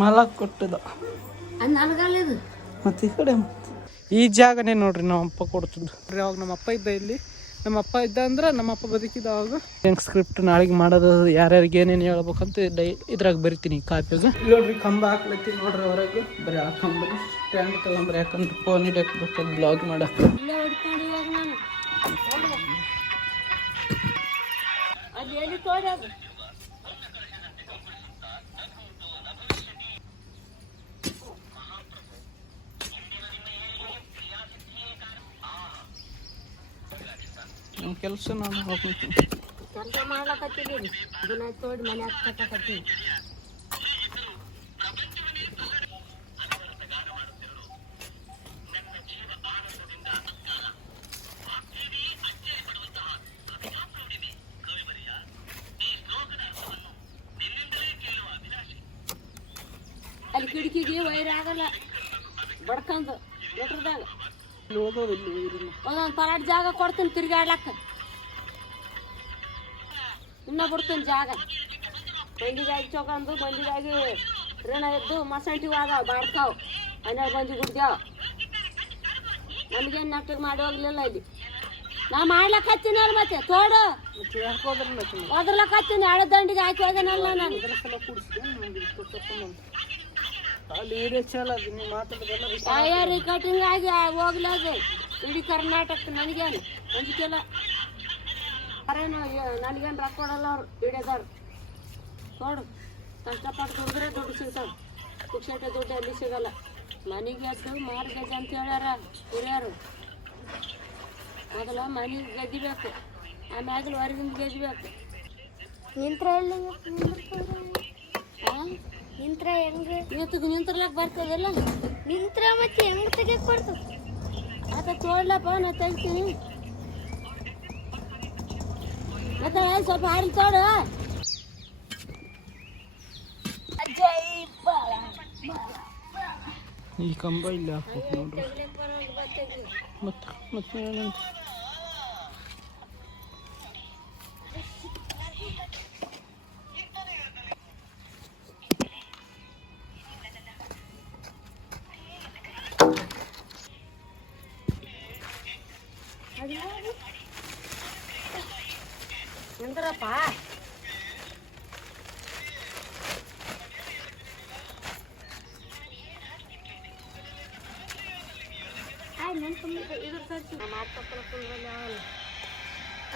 ಮಾಲ ಕೊಟ್ಟದ ಮತ್ತೆ ಈ ಕಡೆ ಈ ಜಾಗನೇ ನೋಡ್ರಿ ನಮ್ಮಪ್ಪ ಕೊಡ್ತಿದ್ರು. ಅವಾಗ ನಮ್ಮಪ್ಪ ಇದ್ದ ಇಲ್ಲಿ, ನಮ್ಮಪ್ಪ ಇದ್ದ ಅಂದ್ರೆ ನಮ್ಮಪ್ಪ ಬದುಕಿದ್ದ ಅವಾಗ. ಹೆಂಗೆ ಸ್ಕ್ರಿಪ್ಟ್ ನಾಳೆಗೆ ಮಾಡೋದು, ಯಾರ್ಯಾರಿಗೆ ಏನೇನು ಹೇಳ್ಬೇಕಂತ ಇದ್ರಾಗ ಬರಿತೀನಿ ಕಾಪಿಯಾಗ. ನೋಡ್ರಿ ಕಂಬ ಹಾಕ್ಲತ್ತೀನಿ ನೋಡ್ರಿ ಹೊರಗೆ. ಬರೀ ಆ ಕಂಬ ಸ್ಟ್ಯಾಂಡ್ ತಗೊಂಡ್ರಿ, ಯಾಕಂದ್ರೆ ಫೋನ್ ಹಿಡಿಯಕ್ಕೆ ಬ್ಲಾಗ್ ಮಾಡಕ್ಕೆ. ಕೆಲಸ ನಾನು ಹೋಗ್ತೀನಿ, ಕೆಲಸ ಮಾಡ್ಲಕತ್ತೀವಿ. ದಿನ ತೋಡಿ ಮನೆ ಕಟ್ಟಕತ್ತೀವಿ. ಅಲ್ಲಿ ಕಿಟಕಿಗೆ ವೈರ್ ಆಗಲ್ಲ, ಬಡ್ಕಂದು ಲೆಟ್ರದಾಗ ಒಂದೊಂದು ಪರಾಟ್ ಜಾಗ ಕೊಡ್ತೀನಿ ತಿರ್ಗಾಡ್ಲಕ್ಕ. ಇನ್ನ ಬಿಡ್ತೀನಿ ಜಾಗ. ಬಂದಿಗಾಗಿ ಚೊಕಂದು ಬಂದಿಗಾಗಿ ಋಣ ಎದ್ದು ಮಸಂಟಿ ಆಗ ಬಾಡ್ತಾವ್. 12 ಬಂದಿ ಗುಡ್ದ್ಯಾವ. ನಮಗೇನು ನಟ್ಟಿಗೆ ಮಾಡಿ ಹೋಗ್ಲಿಲ್ಲ ಇಲ್ಲಿ. ನಾ ಮಾಡ್ಲಕ್ಕ ಹತ್ತೀನಿ ಅಲ್ಲಿ ಮತ್ತೆ ತೋಡು ಒದ್ರಲಕ್ಕ ಹತ್ತೀನಿ. 2 ದಂಡಿಗೆ ಹಾಕಿ ಹೋದನಲ್ಲ ನಾನು. ತಯಾರಿ ಕಟಿಂಗ್ ಆಗಿ ಹೋಗ್ಲದು ಇಡೀ ಕರ್ನಾಟಕ. ನನಗೇನು ಅಂಜಿಕೆಲ್ಲ, ನನಗೇನು ರೊಕ್ಕ ಕೊಡಲ್ಲ ಅವ್ರು ಹಿಡಿಯೋದವ್ರು. ನೋಡು ಕಷ್ಟಪಟ್ಟು ದುಡಿದ್ರೆ ದುಡ್ಡು ಸಿಗ್ತಾವೆ, ಪುಕ್ಷಟೆ ದುಡ್ಡು ಎಲ್ಲಿ ಸಿಗಲ್ಲ. ಮನೆಗೆ ಎದ್ದು ಮಾರು ಗದ್ದೆ ಅಂತ ಹೇಳ್ಯಾರ ಹಿರಿಯರು. ಮೊದಲ ಮನೆಗೆ ಗೆದ್ದಿಬೇಕು, ಆಮ್ಯಾಗಲು ಹೊರಗಿಂದ ಗೆದ್ದಿಬೇಕು. ನಿಂತ್ರ ಹೆಂಗೆ ನಿಂತ್ರಲಕ್ಕೆ ಬರ್ತದಲ್ಲ. ನಿಂತ್ರ ಮತ್ತೆ ಹೆಂಗೆ ತೆಗಿಯಕ್ಕೆ ಬರ್ತದೆ? ಅದ ತೋಡ್ಲಪ್ಪ, ನಾ ತೆಗಿತೀನಿ. ಮತ್ತೆ ಸ್ವಲ್ಪ ಹಾರಿ ತೋಡು. ಈ ಕಂಬ ಇಲ್ಲ ನೋಡ್ರಿ. ಮತ್ತೆ ನಿಂದ್ರಪ್ಪ.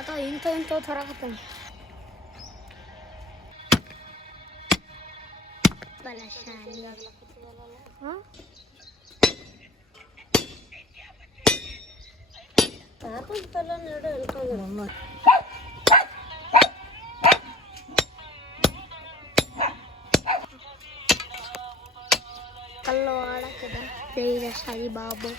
ಅಥವಾ ಇಂಥವು ಹೊರಗತ್ತಾನೆ. ಕಲ್ಲು ಆಡಕ್ಕಿದೆ ಬೇರೆ ಶಾದಿ ಬಾಬು.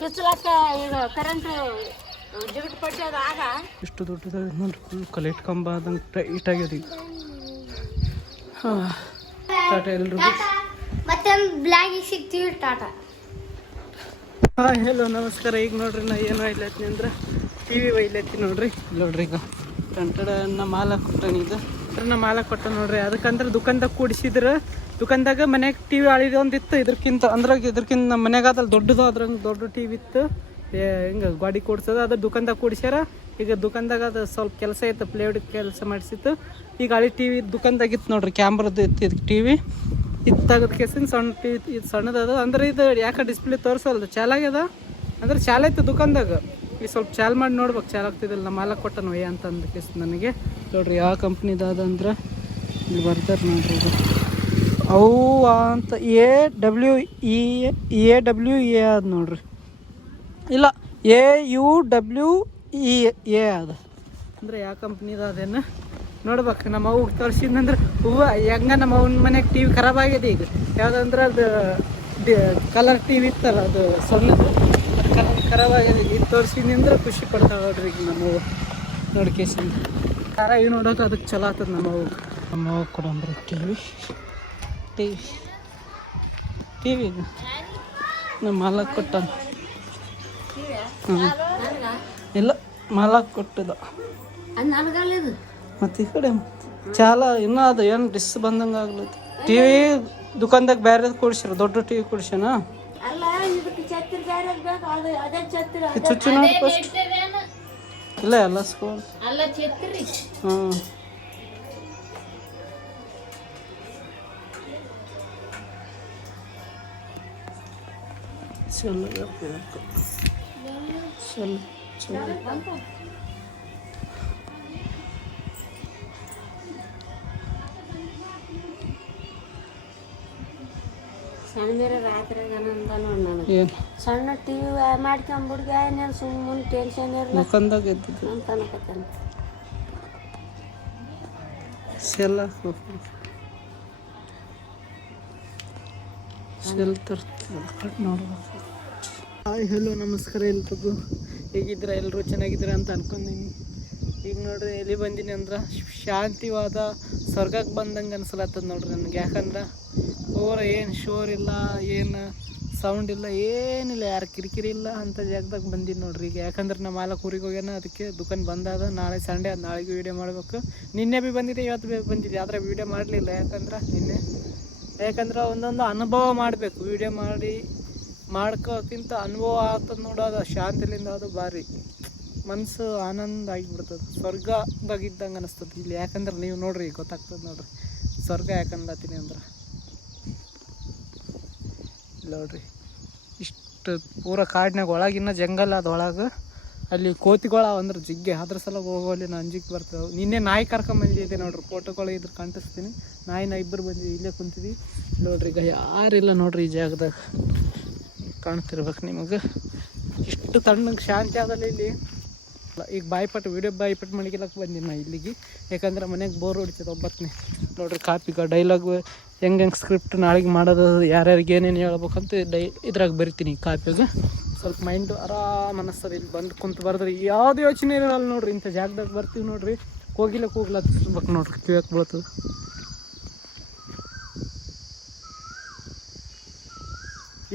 ಕಿಚ್ಚಲಾಕ ಈಗ ಕರೆಂಟ್ ಜಿಗಿಟ್ ಪಡ್ಸೋದು ಆಗ ಇಷ್ಟು ದೊಡ್ಡದಾಗ ನೋಡ್ರಿ. ಫುಲ್ ಕಲೆಕ್ಟ್ ಕಂಬ ಆದಂಗೆ ಟೈಟ್ ಆಗ್ಯದ. ಟಾಟಾ ಎಲ್ರಿಗೂ. ಮತ್ತೆ ಬ್ಲಾಗಿಗೆ ಸಿಗ್ತೀವಿ. ಟಾಟಾ. ಹಾಂ ಹೆಲೋ ನಮಸ್ಕಾರ. ಈಗ ನೋಡ್ರಿ ನಾ ಏನು ಒಯ್ಲತ್ತೀನಿ ಅಂದ್ರೆ ಟಿ ವಿ ಒಯ್ಲತ್ತೀನಿ ನೋಡ್ರಿ. ನೋಡ್ರಿ ಈಗ ಕಂಟಡ ನಮ್ಮ ಮಾಲ ಕೊಟ್ಟನಿ. ಇದು ನಮ್ಮ ಮಾಲ ಕೊಟ್ಟ ನೋಡ್ರಿ. ಅದಕ್ಕಂದ್ರೆ ದುಕಾನ್ದಾಗ ಕೂಡಿಸಿದ್ರೆ ದುಕಾನ್ದಾಗ ಮನ್ಯಾಗ ಟಿ ವಿ ಆಳಿದೊಂದಿತ್ತು. ಇದಕ್ಕಿಂತ ನಮ್ಮ ಮನ್ಯಾಗ ಅದ್ರಲ್ಲಿ ದೊಡ್ಡದು, ಅದ್ರಂಗೆ ದೊಡ್ಡ ಟಿ ವಿ ಇತ್ತು. ಹಿಂಗೆ ಗಾಡಿ ಕೂಡ್ಸೋದು ಅದು ದುಕಾನ್ದಾಗ ಕೂಡಿಸ್ಯಾರ. ಈಗ ದುಕಾನ್ದಾಗ ಅದು ಸ್ವಲ್ಪ ಕೆಲಸ ಇತ್ತು, ಪ್ಲೇವುಡ್ ಕೆಲಸ ಮಾಡಿಸಿತ್ತು. ಈಗ ಹಳಿ ಟಿ ವಿ ದುಕಾನ್ದಾಗಿತ್ತು ನೋಡ್ರಿ. ಕ್ಯಾಮ್ರದ್ದು ಇತ್ತು ಇದಕ್ಕೆ ಟಿ ವಿ. ಇದು ತೆಗೆದ ಕೇಸಿನ ಸಣ್ಣ ಟಿ ವಿ. ಇದು ಸಣ್ಣದದು ಅಂದ್ರೆ ಇದು ಯಾಕೆ ಡಿಸ್ಪ್ಲೇ ತೋರಿಸಲ್ದು. ಚಾಲಾಗ್ಯದ ಅಂದ್ರೆ ಚಾಲ ಇತ್ತು ದುಕಾನ್ದಾಗ. ಈಗ ಸ್ವಲ್ಪ ಚಾಲು ಮಾಡಿ ನೋಡ್ಬೇಕು, ಚಾಲಾಗ್ತಿದ್ದಿಲ್ಲ. ನಮ್ಮ ಮಾಲಕ್ ಕೊಟ್ಟನು ವಯ್ಯ ಅಂತ ಅಂದ ಕೇಸ್ ನನಗೆ. ನೋಡ್ರಿ ಯಾವ ಕಂಪ್ನಿದಾದಂದ್ರೆ ಇಲ್ಲಿ ಬರ್ತಾರೆ ನೋಡ್ರಿ. ಇದು ಅವು ಅಂತ AWE ಅದು ನೋಡ್ರಿ. ಇಲ್ಲ AUWE ಅದ ಅಂದ್ರೆ ಯಾವ ಕಂಪ್ನಿದ ಅದೇನು ನೋಡ್ಬೇಕು. ನಮ್ಮ ಅವ್ಗೆ ತೋರಿಸಿದಂದ್ರೆ ಹೂವು ಹೆಂಗ ನಮ್ಮ ಅವ್ನ ಮನೆಗೆ ಟಿ ವಿ ಖರಾಬ್ ಆಗಿದೆ. ಈಗ ಯಾವುದಂದ್ರೆ ಅದು ಕಲರ್ ಟಿ ವಿ ಇತ್ತಲ್ಲ, ಅದು ಸಣ್ಣದು ಕಲರ್ ಖರಾಬ್ ಆಗಿದೆ. ಇದು ತೋರಿಸಿದ್ರೆ ಖುಷಿ ಪಡ್ತಾವೆ ನೋಡ್ರಿ. ಈಗ ನಮ್ಮ ನೋಡಿ ಕೇಸಿಂದ ಕಾರ ಇವು ನೋಡೋಕೆ ಅದಕ್ಕೆ ಚಲೋ ಆಗ್ತದೆ ನಮ್ಮ ಅವ್ಗೆ. ನಮ್ಮ ಕೊಡಂಬ್ರಿ ಟಿವಿ ನಮ್ಮ ಮಾಲಕ್ ಕೊಟ್ಟ ಇಲ್ಲ ಮಾಲಕ್ ಕೊಟ್ಟಿದ್ದ ಮತ್ತು ಈ ಕಡೆ ಚಾಲ ಇನ್ನೂ ಅದು ಏನು ಡಿಸ್ ಬಂದಂಗೆ ಆಗ್ಲೈತಿ ಟಿವಿ ದುಕಾನ್ದಾಗ ಬೇರೆ ಕೊಡ್ಸಿರ ದೊಡ್ಡ ಟಿವಿ ಕೊಡ್ಸ್ಯಾನ ಚುಚ್ಚು ನೋಡಿ ಫಸ್ಟ್ ಇಲ್ಲ ಎಲ್ಲ ಸ್ಕೂಲ್ ಹ್ಞೂ ಚಲೋ ಚಲೋ ಚಲೋ ಸಣ್ಣ ಬೇರೆ ರಾತ್ರಿಯಾಗ ಅಂತ ನೋಡಿ ನನಗೆ ಏನು ಸಣ್ಣ ಟಿವಿ ಮಾಡ್ಕೊಂಬಿಡ್ಗ ನೀನು ಸುಮ್ಮನೆ ಟೆನ್ಷನ್ ಇರಲ್ಲ ಮುಖಂದಾಗ ಎದ್ದಿದ್ದು ಅಂತ ಅನ್ಕತ್ತಾನ ಸೆಲ್ಲ ಸೆಲ್ ತರ್ತೀವಿ ಕಟ್ ನೋಡ್ಬೇಕು ಹಾಯ್ ಹಲೋ ನಮಸ್ಕಾರ ಎಲ್ರಿಗೂ ಹೇಗಿದ್ರೆ ಎಲ್ಲರೂ ಚೆನ್ನಾಗಿದ್ದಾರೆ ಅಂತ ಅನ್ಕೊಂಡೀನಿ ಈಗ ನೋಡ್ರಿ ಎಲ್ಲಿ ಬಂದೀನಿ ಅಂದ್ರೆ ಶಾಂತಿವಾದ ಸ್ವರ್ಗಕ್ಕೆ ಬಂದಂಗೆ ಅನ್ಸಲತ್ತದ ನೋಡ್ರಿ ನನಗೆ ಯಾಕಂದ್ರೆ ಓವರ್ ಏನು ಶೋರ್ ಇಲ್ಲ ಏನು ಸೌಂಡ್ ಇಲ್ಲ ಏನಿಲ್ಲ ಯಾರು ಕಿರಿಕಿರಿ ಇಲ್ಲ ಅಂಥ ಜಾಗದಾಗ ಬಂದೀನಿ ನೋಡ್ರಿ ಈಗ ಯಾಕಂದ್ರೆ ನಮ್ಮ ಮಾಲಕ್ ಊರಿಗೆ ಹೋಗ್ಯಾನ ಅದಕ್ಕೆ ದುಕಾನ್ ಬಂದಾದ ನಾಳೆ ಸಂಡೇ ಅದು ನಾಳೆಗೆ ವೀಡಿಯೋ ಮಾಡಬೇಕು ನಿನ್ನೆ ಭೀ ಬಂದಿದೆ ಇವತ್ತು ಭೀ ಬಂದಿದೆ ಆದರೆ ವೀಡಿಯೋ ಮಾಡಲಿಲ್ಲ ಯಾಕಂದ್ರೆ ಒಂದೊಂದು ಅನುಭವ ಮಾಡಬೇಕು ವೀಡಿಯೋ ಮಾಡ್ಕೋಕ್ಕಿಂತ ಅನುಭವ ಆಗ್ತದೆ ನೋಡೋದು ಶಾಂತಿಲಿಂದ ಅದು ಭಾರಿ ಮನಸ್ಸು ಆನಂದ ಆಗಿಬಿಡ್ತದೆ ಸ್ವರ್ಗದಾಗಿದ್ದಂಗೆ ಅನಿಸ್ತದೆ ಇಲ್ಲಿ ಯಾಕಂದ್ರೆ ನೀವು ನೋಡ್ರಿ ಗೊತ್ತಾಗ್ತದೆ ನೋಡ್ರಿ ಸ್ವರ್ಗ ಯಾಕಂದತೀನಿ ಅಂದ್ರೆ ನೋಡ್ರಿ ಇಷ್ಟು ಪೂರ ಕಾಡಿನಾಗ ಒಳಗಿನ್ನ ಜಂಗಲ್ ಅದು ಒಳಗೆ ಅಲ್ಲಿ ಕೋತಿಗಳು ಅಂದ್ರೆ ಜಿಗ್ಗೆ ಅದ್ರ ಸಲ ಹೋಗೋಲ್ಲಿ ನಾನು ಅಂಜಿಕೆ ಬರ್ತವೆ ನಿನ್ನೆ ನಾಯಿ ಕರ್ಕೊಂಬಂದಿದ್ದೆ ನೋಡ್ರಿ ಫೋಟೋಗಳು ಇದ್ರ ಕಾಣಿಸ್ತೀನಿ ನಾಯಿನ ಇಬ್ಬರು ಬಂದಿದ್ವಿ ಇಲ್ಲೇ ಕುಂತಿದ್ವಿ ನೋಡ್ರಿ ಈಗ ಯಾರಿಲ್ಲ ನೋಡ್ರಿ ಈ ಜಾಗದಾಗ ಕಾಣ್ತಿರ್ಬೇಕು ನಿಮಗೆ ಇಷ್ಟು ತಣ್ಣಗೆ ಶಾಂತಿ ಆದಲ್ಲ ಇಲ್ಲಿ ಈಗ ಬಾಯ್ಪಟ್ಟು ವೀಡಿಯೋ ಬಾಯ್ಪಟ್ಟು ಮಡಿಗೆಲಕ್ಕೆ ಬಂದೀನಿ ನಾ ಇಲ್ಲಿಗೆ ಯಾಕಂದ್ರೆ ಮನೆಗೆ ಬೋರ್ ಹೊಡಿತದೆ ಒಬ್ಬತ್ತನೇ ನೋಡ್ರಿ ಕಾಪಿಗ ಡೈಲಾಗ್ ಹೆಂಗೆ ಸ್ಕ್ರಿಪ್ಟ್ ನಾಳೆಗೆ ಮಾಡೋದು ಯಾರ್ಯಾರಿಗೆ ಏನೇನು ಹೇಳ್ಬೇಕಂತ ಇದ್ರಾಗ ಬರಿತೀನಿ ಕಾಪಿಗೆ ಸ್ವಲ್ಪ ಮೈಂಡು ಆರಾಮ್ ಅನ್ನಿಸ್ತದೆ ಇಲ್ಲಿ ಬಂದು ಕುಂತು ಬರೆದ್ರಿ ಯಾವ್ದು ಯೋಚನೆ ಇರಲ್ಲ ನೋಡ್ರಿ ಇಂಥ ಜಾಗದಾಗ ಬರ್ತೀವಿ ನೋಡ್ರಿ ಕೂಗ್ಲತ್ತಿರ್ಬೇಕು ನೋಡ್ರಿ ಕಿವಿಯಕ್ಕೆ ಬೀಳ್ತದೆ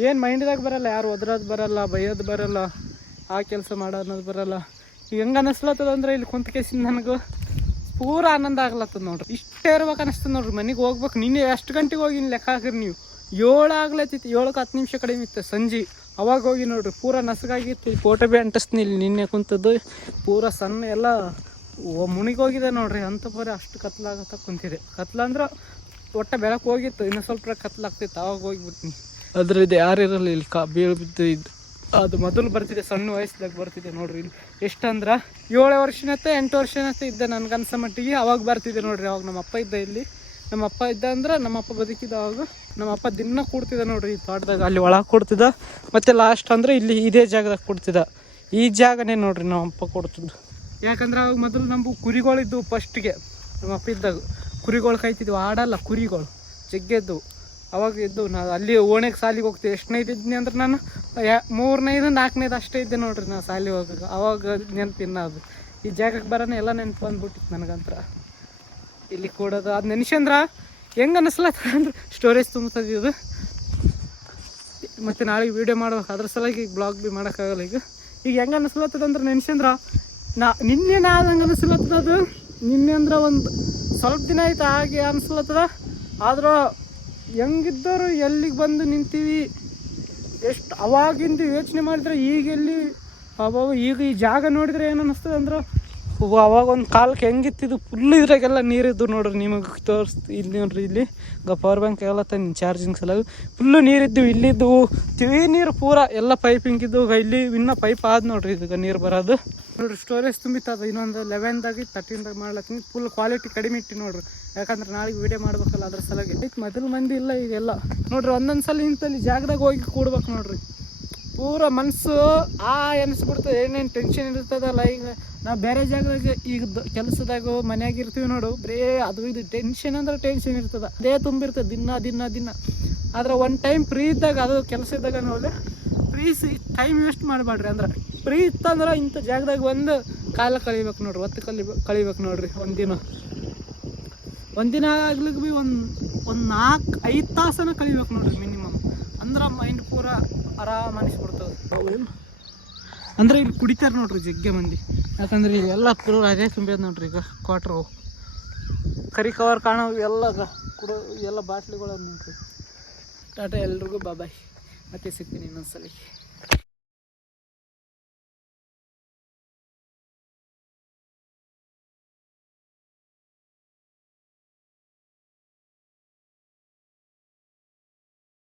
ಏನು ಮೈಂಡ್ದಾಗ ಬರಲ್ಲ ಯಾರು ಒದ್ರೋದು ಬರಲ್ಲ ಬೈಯೋದು ಬರಲ್ಲ ಆ ಕೆಲಸ ಮಾಡೋದು ಬರಲ್ಲ ಈಗ ಹೆಂಗೆ ಅನ್ನಿಸ್ಲತ್ತದ ಅಂದ್ರೆ ಇಲ್ಲಿ ಕುಂತ್ಕೇಸಿಂದ ನನಗೆ ಪೂರ ಆನಂದ ಆಗ್ಲತ್ತದ ನೋಡ್ರಿ ಇಷ್ಟೇ ಇರ್ಬೇಕು ಅನ್ನಿಸ್ತದೆ ನೋಡ್ರಿ ಮನೆಗೆ ಹೋಗ್ಬೇಕು ನಿನ್ನೆ ಎಷ್ಟು ಗಂಟೆಗೆ ಹೋಗಿನಿ ಲೆಕ್ಕ ಹಾಕ್ರಿ ನೀವು 7 ಆಗ್ಲತ್ತಿತ್ತು 7-10 ನಿಮಿಷ ಕಡಿಮೆ ಇತ್ತು ಸಂಜೆ ಅವಾಗ ಹೋಗಿ ನೋಡ್ರಿ ಪೂರ ನಸಗಾಗಿತ್ತು ಫೋಟೋ ಭೀ ಅಂಟಿಸ್ತೀನಿ ಇಲ್ಲಿ ನಿನ್ನೆ ಕುಂತದ್ದು ಪೂರ ಸಣ್ಣ ಎಲ್ಲ ಮುಣಿಗೋಗಿದೆ ನೋಡ್ರಿ ಅಂತ ಪೂರ ಅಷ್ಟು ಕತ್ಲಾಗತ್ತ ಕುಂತಿದೆ ಕತ್ಲಂದ್ರೆ ಒಟ್ಟ ಬೆಳಕು ಹೋಗಿತ್ತು ಇನ್ನೂ ಸ್ವಲ್ಪ ಕತ್ಲಾಗ್ತಿತ್ತು ಅವಾಗ ಹೋಗಿಬಿಡ್ತೀನಿ ಅದ್ರ ಇದು ಯಾರಿರಲ್ಲ ಇಲ್ಲಿ ಬೀಳು ಬಿದ್ದು ಇದ್ದು ಅದು ಮೊದಲು ಬರ್ತಿದೆ ಸಣ್ಣ ವಯಸ್ಸಿದಾಗ ಬರ್ತಿದೆ ನೋಡ್ರಿ ಇಲ್ಲಿ ಎಷ್ಟಂದ್ರೆ 7 ವರ್ಷನತ್ತೆ 8 ವರ್ಷನತ್ತೆ ಇದ್ದೆ ನನಗನ್ಸೋ ಮಟ್ಟಿಗೆ ಅವಾಗ ಬರ್ತಿದ್ದೆ ನೋಡ್ರಿ ಅವಾಗ ನಮ್ಮ ಅಪ್ಪ ಇದ್ದ ಇಲ್ಲಿ ನಮ್ಮ ಅಪ್ಪ ಇದ್ದ ಅಂದ್ರೆ ನಮ್ಮ ಅಪ್ಪ ಬದುಕಿದ್ದ ಅವಾಗ ನಮ್ಮ ಅಪ್ಪ ದಿನ ಕೊಡ್ತಿದ್ದ ನೋಡ್ರಿ ಈ ತೋಟದಾಗ ಅಲ್ಲಿ ಒಳಗೆ ಕೊಡ್ತಿದ್ದ ಮತ್ತು ಲಾಸ್ಟ್ ಅಂದ್ರೆ ಇಲ್ಲಿ ಇದೇ ಜಾಗದಾಗ ಕೊಡ್ತಿದ್ದ ಈ ಜಾಗನೇ ನೋಡ್ರಿ ನಮ್ಮ ಅಪ್ಪ ಕೊಡ್ತಿದ್ದು ಯಾಕಂದ್ರೆ ಅವಾಗ ಮೊದಲು ನಮ್ಗೆ ಕುರಿಗಳಿದ್ದು ಫಸ್ಟಿಗೆ ನಮ್ಮ ಅಪ್ಪ ಇದ್ದಾಗ ಕುರಿಗಳು ಕಾಯ್ತಿದ್ವು ಆಡಲ್ಲ ಕುರಿಗಳು ಜಗ್ಗೆದ್ದು ಅವಾಗ ಇದ್ದು ನಾವು ಅಲ್ಲಿ ಓಣೆಗೆ ಸಾಲಿಗೆ ಹೋಗ್ತೀವಿ ಎಷ್ಟನೇದಿದ್ನಿ ಅಂದ್ರೆ ನಾನು 3ನೇದು 4ನೇದು ಅಷ್ಟೇ ಇದ್ದೆ ನೋಡ್ರಿ ನಾನು ಸಾಲಿಗೆ ಹೋಗಾಗ ಅವಾಗ ನೆನಪಿನ್ನ ಅದು ಈ ಜಾಗಕ್ಕೆ ಬರೋಣ ಎಲ್ಲ ನೆನಪು ಬಂದ್ಬಿಟ್ಟಿತ್ತು ನನಗಂತ್ರ ಇಲ್ಲಿ ಕೊಡೋದು ಅದು ನೆನ್ಸಂದ್ರೆ ಹೆಂಗೆ ಅನ್ನಿಸ್ಲತ್ತ ಅಂದ್ರೆ ಸ್ಟೋರೇಜ್ ತುಂಬ್ತದೆ ಇದು ಮತ್ತು ನಾಳೆಗೆ ವೀಡಿಯೋ ಮಾಡ್ಬೇಕು ಅದ್ರ ಸಲುವಾಗಿ ಈಗ ಬ್ಲಾಗ್ ಭೀ ಮಾಡೋಕ್ಕಾಗಲ್ಲ ಈಗ ಹೆಂಗೆ ಅನ್ನಿಸ್ಲತ್ತದ ಅಂದ್ರೆ ನೆನ್ಸಂದ್ರೆ ನಿನ್ನೆ ಆದಂಗೆ ಅನ್ನಿಸ್ಲತ್ತದ ಅದು ನಿನ್ನೆ ಅಂದ್ರೆ ಒಂದು ಸ್ವಲ್ಪ ದಿನ ಆಯ್ತು ಹಾಗೆ ಅನಿಸ್ಲತ್ತದ ಆದ್ರೆ ಹೆಂಗಿದ್ದವರು ಎಲ್ಲಿಗೆ ಬಂದು ನಿಂತೀವಿ ಎಷ್ಟು ಅವಾಗಿಂದ ಯೋಚನೆ ಮಾಡಿದ್ರೆ ಈಗ ಎಲ್ಲಿ ಅವಾಗ ಈಗ ಈ ಜಾಗ ನೋಡಿದ್ರೆ ಏನು ಅನ್ನಿಸ್ತದೆ ಅಂದ್ರೆ ಅವಾಗ ಒಂದು ಕಾಲಕ್ಕೆ ಹೆಂಗಿತ್ತಿದ್ದು ಫುಲ್ ಇದ್ರಾಗೆಲ್ಲ ನೀರಿದ್ದು ನೋಡ್ರಿ ನಿಮಗೆ ತೋರಿಸ್ತು ಇಲ್ಲಿ ನೋಡ್ರಿ ಇಲ್ಲಿ ಪವರ್ ಬ್ಯಾಂಕ್ ಎಲ್ಲ ತಂದು ಚಾರ್ಜಿಂಗ್ ಸಲುವಾಗಿ ಫುಲ್ಲು ನೀರಿದ್ದು ಇಲ್ಲಿದ್ದು ತಿಳಿ ನೀರು ಪೂರ ಎಲ್ಲ ಪೈಪಿಂಗ್ ಇದ್ದು ಇಲ್ಲಿ ಇನ್ನೂ ಪೈಪ್ ಆದ ನೋಡ್ರಿ ಇದಕ್ಕೆ ನೀರು ಬರೋದು ನೋಡ್ರಿ ಸ್ಟೋರೇಜ್ ತುಂಬಿತ್ತದ ಇನ್ನೊಂದು 11ದಾಗಿ 13ದಾಗ ಮಾಡ್ಲತ್ತೀನಿ ಫುಲ್ ಕ್ವಾಲಿಟಿ ಕಡಿಮೆ ಇಟ್ಟು ನೋಡ್ರಿ ಯಾಕಂದ್ರೆ ನಾಳೆಗೆ ವೀಡಿಯೋ ಮಾಡ್ಬೇಕಲ್ಲ ಅದ್ರ ಸಲುವಾಗಿ ಐತೆ ಮೊದಲು ಮಂದಿ ಇಲ್ಲ ಈಗೆಲ್ಲ ನೋಡ್ರಿ ಒಂದೊಂದು ಸಲ ಇಂಥಲ್ಲಿ ಜಾಗದಾಗ ಹೋಗಿ ಕೂಡ್ಬೇಕು ನೋಡ್ರಿ ಪೂರ ಮನಸ್ಸು ಎನಿಸ್ಬಿಡ್ತದೆ ಏನೇನು ಟೆನ್ಷನ್ ಇರ್ತದಲ್ಲ ಈಗ ನಾವು ಬೇರೆ ಜಾಗದಾಗ ಈಗ ಕೆಲಸದಾಗ ಮನ್ಯಾಗ ಇರ್ತೀವಿ ನೋಡು ಬರೇ ಅದು ಇದು ಟೆನ್ಷನ್ ಅಂದ್ರೆ ಟೆನ್ಷನ್ ಇರ್ತದೆ ಅದೇ ತುಂಬಿರ್ತದೆ ದಿನ ಆದ್ರೆ ಒಂದು ಟೈಮ್ ಫ್ರೀ ಇದ್ದಾಗ ಅದು ಕೆಲಸ ಇದ್ದಾಗ ನೋಡಿ ಫ್ರೀ ಟೈಮ್ ವೇಸ್ಟ್ ಮಾಡಬೇಡ್ರಿ ಅಂದ್ರೆ ಫ್ರೀ ಇತ್ತಂದ್ರೆ ಇಂಥ ಜಾಗದಾಗ ಒಂದು ಕಾಲ ಕಳಿಬೇಕು ನೋಡ್ರಿ ಹೊತ್ತು ಕಳಿಬೇಕು ನೋಡ್ರಿ ಒಂದಿನ ಒಂದಿನ ಆಗ್ಲಿಕ್ಕೆ ಭೀ ಒಂದು 4-5 ತಾಸನ ಕಳಿಬೇಕು ನೋಡ್ರಿ ಮಿನಿಮಮ್. ಅಂದ್ರೆ ಮೈಂಡ್ ಪೂರ ಆರಾಮ್ ಅನಿಸ್ಬಿಡ್ತದೆ. ಅಂದ್ರೆ ಇಲ್ಲಿ ಕುಡಿತಾರೆ ನೋಡ್ರಿ ಜಗ್ಗೆ ಮಂದಿ, ಯಾಕಂದ್ರೆ ಇವೆಲ್ಲ ಪೂರ ಅದೇ ತುಂಬ್ಯದ ನೋಡ್ರಿ. ಈಗ ಕ್ವಾಟ್ರು ಕರಿ ಕವರ್ ಕಾಣೋ ಎಲ್ಲ ಕುಡೋ ಎಲ್ಲ ಬಾಟ್ಲಿಗಳು ನೋಡ್ರಿ. ಟಾಟಾ, ಎಲ್ರಿಗೂ ಬಾಯ್, ಮತ್ತೆ ಸಿಗ್ತೀನಿ ಇನ್ನೊಂದ್ಸಲ.